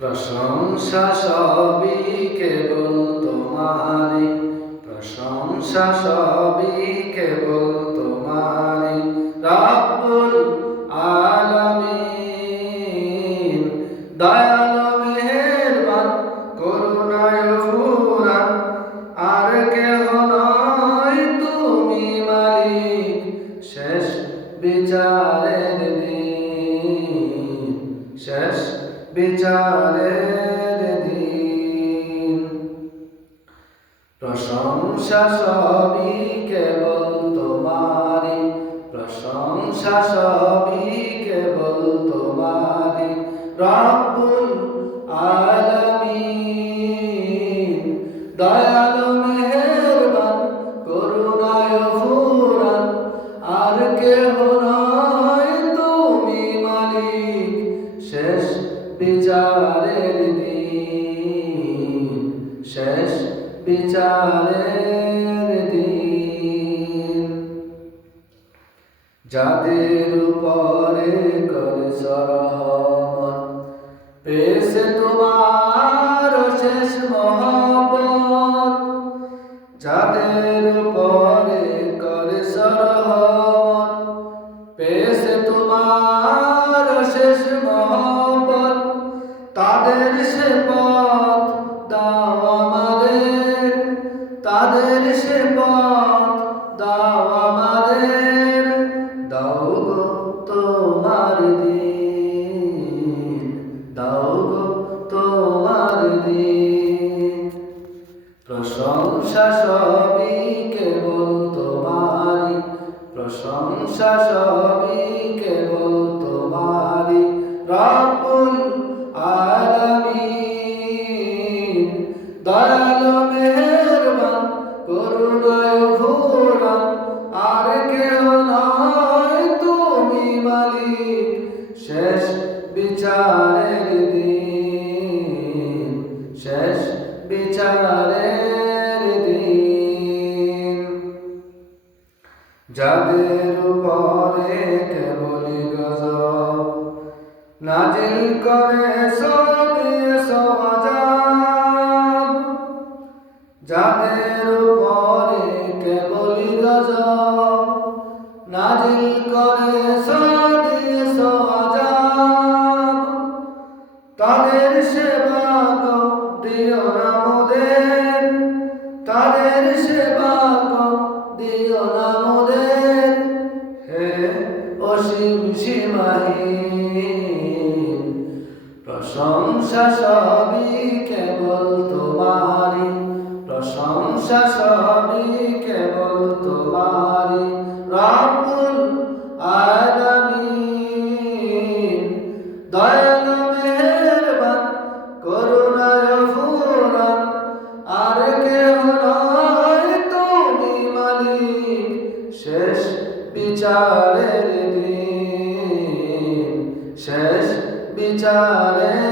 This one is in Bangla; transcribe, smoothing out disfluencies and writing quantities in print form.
প্রশংসা সবই কেবল তোমারি, প্রশংসা সবই কেবল তোমারি রব্বুল আলামিন। দয়ালু মেহেরবান করুণায় ফুরান, আর কেহ নয় তুমি মালিক শেষ বিচারের দিন, শেষ বিচারের দিন। প্রশংসা সবই কেবল তোমারি, প্রশংসা সবই কেবল তোমারি রব্বুল আলামিন। দয়ালু মেহেরবান করুণায় ফুরান, আর কেহ নয় তুমি মালিক শেষ বিচারের দিন, শেষ বিচারের দিন। যাদের উপরে করেছ রহমত, পেয়েছে তোমার শেষ মহব্বত। যাদের উপরে করেছ রহমত, পেয়েছে তোমার শেষ মহব্বত। তাদের সে পথ দাও আমাদের, তাদের সে পথ দাও আমাদের। দাও গো তোমার দিন, দাও গো তোমার দিন। প্রশংসা সবই কেবল তোমারি, প্রশংসা সবই কেবল তোমারি রব্বুল আলামিন। দয়ালু মেহেরবান করুণায় ফুরান, আর কেহ নয় তুমি মালিক শেষ বিচারের দিন, শেষ বিচারের দিন। যাদের উপরে কেবলই গজব নাজিল করেছ দিয়েছ আযাব, যাদের উপরে কেবলই গজব নাজিল করেছ দিয়েছ আযাব। তাদের সেবা দিও না মোদের, তাদের সেবা দিও না মোদের। হে অসীম সীমাহীন, প্রশংসা সবই কেবল তোমারি, প্রশংসা সবই কেবল তোমারি রব্বুল আলামিন। দয়ালু মেহেরবান করুণায় ফুরান, আর কেহ নয় তুমি মালিক শেষ বিচারের দিন, শেষ বিচারের